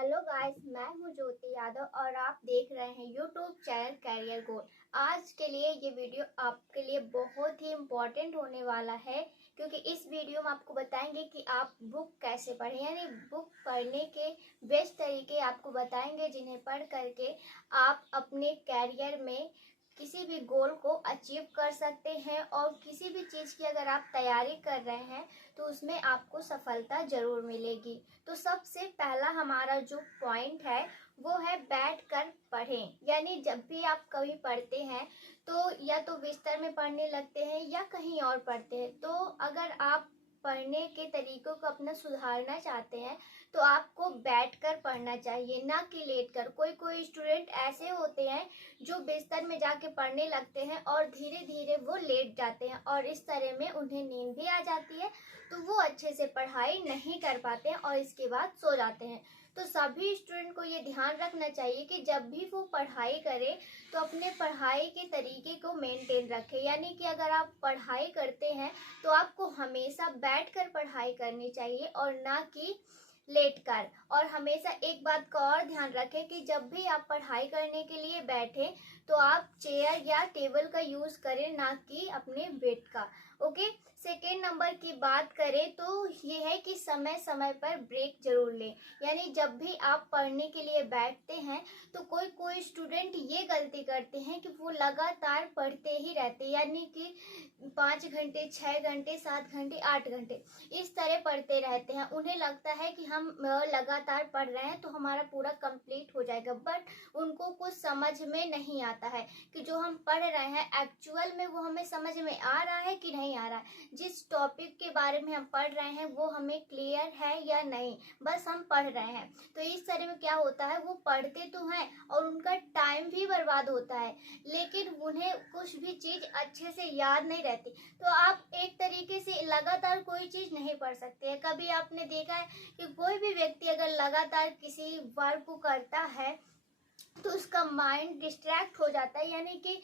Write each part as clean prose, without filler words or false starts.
Hello guys, मैं हूं ज्योति यादव और आप देख रहे हैं यूट्यूब चैनल कैरियर गोल। आज के लिए ये वीडियो आपके लिए बहुत ही इम्पोर्टेंट होने वाला है, क्योंकि इस वीडियो में आपको बताएंगे कि आप बुक कैसे पढ़ें, यानी बुक पढ़ने के बेस्ट तरीके आपको बताएंगे, जिन्हें पढ़ करके आप अपने कैरियर में किसी भी गोल को अचीव कर सकते हैं। और किसी भी चीज़ की अगर आप तैयारी कर रहे हैं तो उसमें आपको सफलता जरूर मिलेगी। तो सबसे पहला हमारा जो पॉइंट है वो है बैठ कर पढ़ें। यानी जब भी आप कभी पढ़ते हैं तो या तो बिस्तर में पढ़ने लगते हैं या कहीं और पढ़ते हैं, तो अगर आप पढ़ने के तरीकों को अपना सुधारना चाहते हैं तो आपको बैठकर पढ़ना चाहिए, ना कि लेटकर। कोई स्टूडेंट ऐसे होते हैं जो बिस्तर में जाके पढ़ने लगते हैं और धीरे धीरे वो लेट जाते हैं और इस तरह में उन्हें नींद भी आ जाती है, तो वो अच्छे से पढ़ाई नहीं कर पाते हैं और इसके बाद सो जाते हैं। तो सभी स्टूडेंट को ये ध्यान रखना चाहिए कि जब भी वो पढ़ाई करें तो अपने पढ़ाई के तरीके को मेंटेन रखें। यानी कि अगर आप पढ़ाई करते हैं तो आपको हमेशा बैठकर पढ़ाई करनी चाहिए और ना कि लेटकर। और हमेशा एक बात का और ध्यान रखें कि जब भी आप पढ़ाई करने के लिए बैठे तो आप चेयर या टेबल का यूज करें, ना कि अपने बेड का। ओके। सेकेंड नंबर की बात करें तो ये है कि समय समय पर ब्रेक जरूर लें। यानी जब भी आप पढ़ने के लिए बैठते हैं तो कोई स्टूडेंट ये गलती करते हैं कि वो लगातार पढ़ते ही रहते हैं, यानी कि 5 घंटे, 6 घंटे, 7 घंटे, 8 घंटे इस तरह पढ़ते रहते हैं। उन्हें लगता है कि हम लगातार पढ़ रहे हैं तो हमारा पूरा कंप्लीट हो जाएगा, बट उनको कुछ समझ में नहीं आता है कि जो हम पढ़ रहे हैं एक्चुअल में वो हमें समझ में आ रहा है कि नहीं आ रहा है। जिस टॉपिक के बारे में हम पढ़ रहे हैं वो हमें क्लियर है या नहीं, बस हम पढ़ रहे हैं। तो इस तरह में क्या होता है, वो पढ़ते तो हैं और उनका टाइम भी बर्बाद होता है, लेकिन उन्हें कुछ भी चीज अच्छे से याद नहीं रहती। तो आप एक तरीके से लगातार कोई चीज नहीं पढ़ सकते हैं। कभी आपने देखा है कि कोई भी व्यक्ति अगर लगातार किसी वर्क को करता है तो उसका माइंड डिस्ट्रैक्ट हो जाता है, यानी कि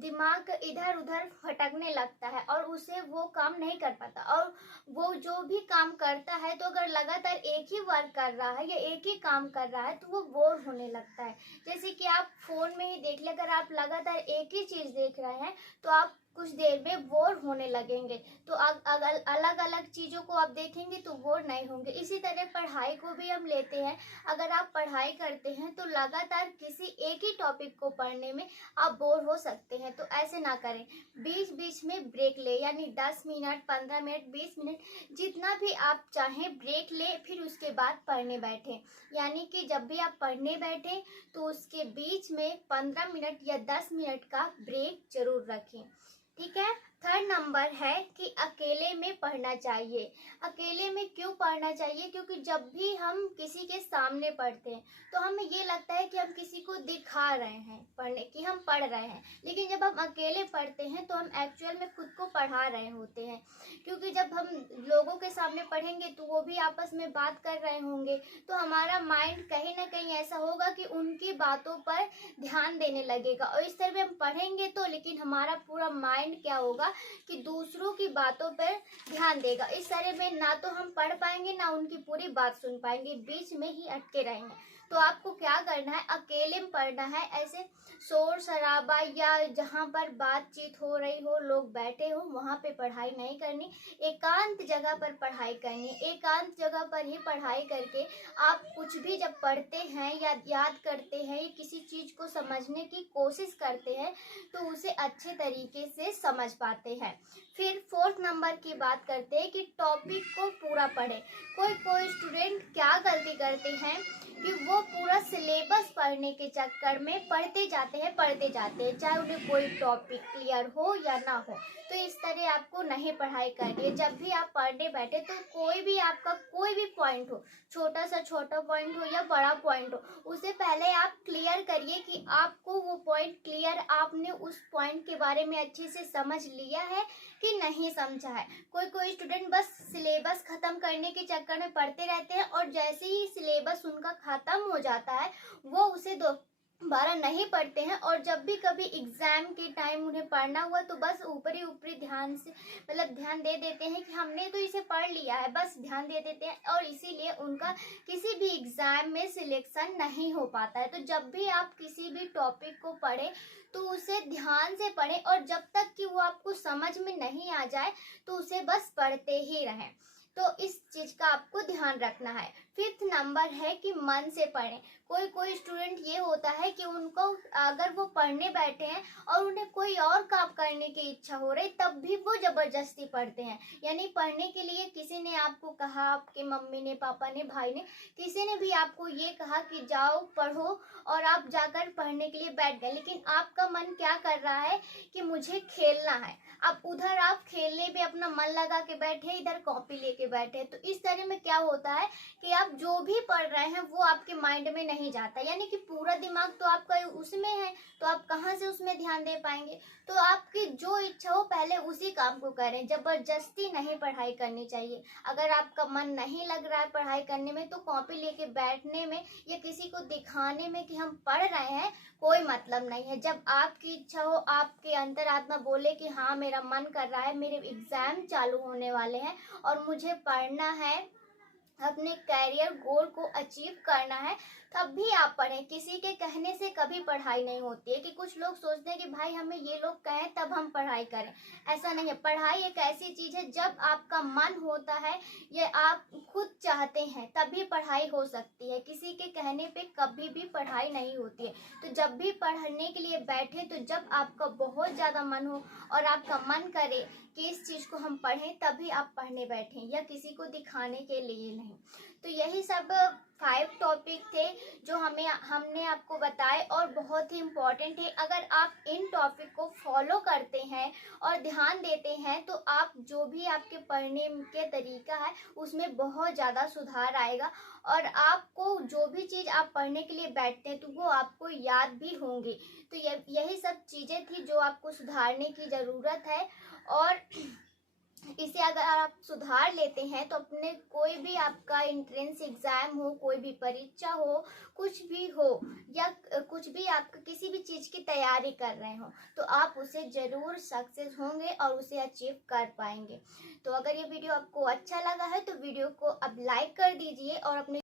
दिमाग इधर उधर भटकने लगता है और उसे वो काम नहीं कर पाता। और वो जो भी काम करता है तो अगर लगातार एक ही वर्क कर रहा है या एक ही काम कर रहा है तो वो बोर होने लगता है। जैसे कि आप फोन में ही देख ले, अगर आप लगातार एक ही चीज देख रहे हैं तो आप कुछ देर में बोर होने लगेंगे। तो अगर अलग अलग चीजों को आप देखेंगे तो बोर नहीं होंगे। इसी तरह पढ़ाई को भी हम लेते हैं। अगर आप पढ़ाई करते हैं तो लगातार किसी एक ही टॉपिक को पढ़ने में आप बोर हो सकते हैं, तो ऐसे ना करें। बीच बीच में ब्रेक ले, यानी 10 मिनट, 15 मिनट, 20 मिनट जितना भी आप चाहें ब्रेक ले, फिर उसके बाद पढ़ने बैठें। यानी कि जब भी आप पढ़ने बैठें तो उसके बीच में 15 मिनट या 10 मिनट का ब्रेक जरूर रखें। ठीक है। थर्ड नंबर है कि अकेले में पढ़ना चाहिए। अकेले में क्यों पढ़ना चाहिए? क्योंकि जब भी हम किसी के सामने पढ़ते हैं तो हमें ये लगता है कि हम किसी को दिखा रहे हैं पढ़ने की, हम पढ़ रहे हैं। लेकिन जब हम अकेले पढ़ते हैं तो हम एक्चुअल में खुद को पढ़ा रहे होते हैं, क्योंकि जब हम लोगों के सामने पढ़ेंगे तो वो भी आपस में बात कर रहे होंगे, तो हमारा माइंड कहीं ना कहीं ऐसा होगा कि उनकी बातों पर ध्यान देने लगेगा। और इस तरह हम पढ़ेंगे तो, लेकिन हमारा पूरा माइंड क्या होगा कि दूसरों की बातों पर ध्यान देगा। इस तरह में ना तो हम पढ़ पाएंगे ना उनकी पूरी बात सुन पाएंगे, बीच में ही अटके रहेंगे। तो आपको क्या करना है, अकेले में पढ़ना है। ऐसे शोर शराबा या जहाँ पर बातचीत हो रही हो, लोग बैठे हो, वहाँ पे पढ़ाई नहीं करनी। एकांत जगह पर पढ़ाई करनी। एकांत जगह पर ही पढ़ाई करके आप कुछ भी जब पढ़ते हैं या याद करते हैं या किसी चीज को समझने की कोशिश करते हैं तो उसे अच्छे तरीके से समझ पाते हैं। फिर फोर्थ नंबर की बात करते हैं कि टॉपिक को पूरा पढ़ें। कोई स्टूडेंट क्या गलती करते हैं कि वो पूरा सिलेबस पढ़ने के चक्कर में पढ़ते जाते हैं, चाहे उन्हें कोई टॉपिक क्लियर हो या ना हो। तो इस तरह आपको नहीं पढ़ाई करनी है। जब भी आप पढ़ने बैठे तो कोई भी आपका कोई भी पॉइंट हो, छोटा सा छोटा पॉइंट हो या बड़ा पॉइंट हो, उसे पहले आप क्लियर करिए कि आपको वो पॉइंट क्लियर, आपने उस पॉइंट के बारे में अच्छे से समझ लिया है कि नहीं समझा है। कोई स्टूडेंट बस सिलेबस खत्म करने के चक्कर में पढ़ते रहते हैं और जैसे ही सिलेबस उनका खत्म हो जाता है वो उसे बारह नहीं पढ़ते हैं, और जब भी कभी एग्जाम के टाइम उन्हें पढ़ना हुआ तो बस ऊपरी ऊपरी ध्यान से मतलब ध्यान दे देते हैं कि हमने तो इसे पढ़ लिया है, बस ध्यान दे देते हैं, और इसीलिए उनका किसी भी एग्जाम में सिलेक्शन नहीं हो पाता है। तो जब भी आप किसी भी टॉपिक को पढ़ें तो उसे ध्यान से पढ़ें, और जब तक कि वो आपको समझ में नहीं आ जाए तो उसे बस पढ़ते ही रहें। तो इस चीज का आपको ध्यान रखना है। फिफ्थ नंबर है कि मन से पढ़ें। कोई कोई स्टूडेंट ये होता है कि उनको अगर वो पढ़ने बैठे हैं और उन्हें कोई और काम करने की इच्छा हो रही तब भी वो जबरदस्ती पढ़ते हैं। यानी पढ़ने के लिए किसी ने आपको कहा, आपके मम्मी ने, पापा ने, भाई ने, किसी ने भी आपको ये कहा कि जाओ पढ़ो, और आप जाकर पढ़ने के लिए बैठ गए, लेकिन आपका मन क्या कर रहा है कि मुझे खेलना है। अब उधर आप खेलने में अपना मन लगा के बैठे, इधर कॉपी लेके बैठे, तो इस तरह में क्या होता है कि आप जो भी पढ़ रहे हैं वो आपके माइंड में नहीं जाता, यानी कि पूरा दिमाग तो आपका उसमें है, तो आप कहाँ से उसमें ध्यान दे पाएंगे। तो आपकी जो इच्छा हो पहले उसी काम को करें, जबरदस्ती नहीं पढ़ाई करनी चाहिए। अगर आपका मन नहीं लग रहा है पढ़ाई करने में तो कॉपी लेके बैठने में या किसी को दिखाने में कि हम पढ़ रहे हैं कोई मतलब नहीं है। जब आपकी इच्छा हो, आपके अंतरात्मा बोले कि हाँ मेरा मन कर रहा है, मेरे एग्जाम चालू होने वाले हैं और मुझे पढ़ना है, अपने कैरियर गोल को अचीव करना है, तब भी आप पढ़ें। किसी के कहने से कभी पढ़ाई नहीं होती है। कि कुछ लोग सोचते हैं कि भाई हमें ये लोग कहें तब हम पढ़ाई करें, ऐसा नहीं है। पढ़ाई एक ऐसी चीज है जब आपका मन होता है, ये आप खुद चाहते हैं तभी पढ़ाई हो सकती है। किसी के कहने पे कभी भी पढ़ाई नहीं होती है। तो जब भी पढ़ने के लिए बैठे तो जब आपका बहुत ज्यादा मन हो और आपका मन करे कि इस चीज को हम पढ़ें तभी आप पढ़ने बैठें, या किसी को दिखाने के लिए नहीं। तो यही सब 5 टॉपिक थे जो हमने आपको बताए और बहुत ही इम्पोर्टेंट है। अगर आप इन टॉपिक को फॉलो करते हैं और ध्यान देते हैं तो आप जो भी आपके पढ़ने के तरीका है उसमें बहुत ज़्यादा सुधार आएगा, और आपको जो भी चीज़ आप पढ़ने के लिए बैठते हैं तो वो आपको याद भी होंगी। तो यही सब चीज़ें थी जो आपको सुधारने की ज़रूरत है, और इसे अगर आप सुधार लेते हैं तो अपने कोई भी आपका एंट्रेंस एग्जाम हो, कोई भी परीक्षा हो, कुछ भी हो, या कुछ भी आप किसी भी चीज की तैयारी कर रहे हो तो आप उसे जरूर सक्सेस होंगे और उसे अचीव कर पाएंगे। तो अगर ये वीडियो आपको अच्छा लगा है तो वीडियो को अब लाइक कर दीजिए और अपने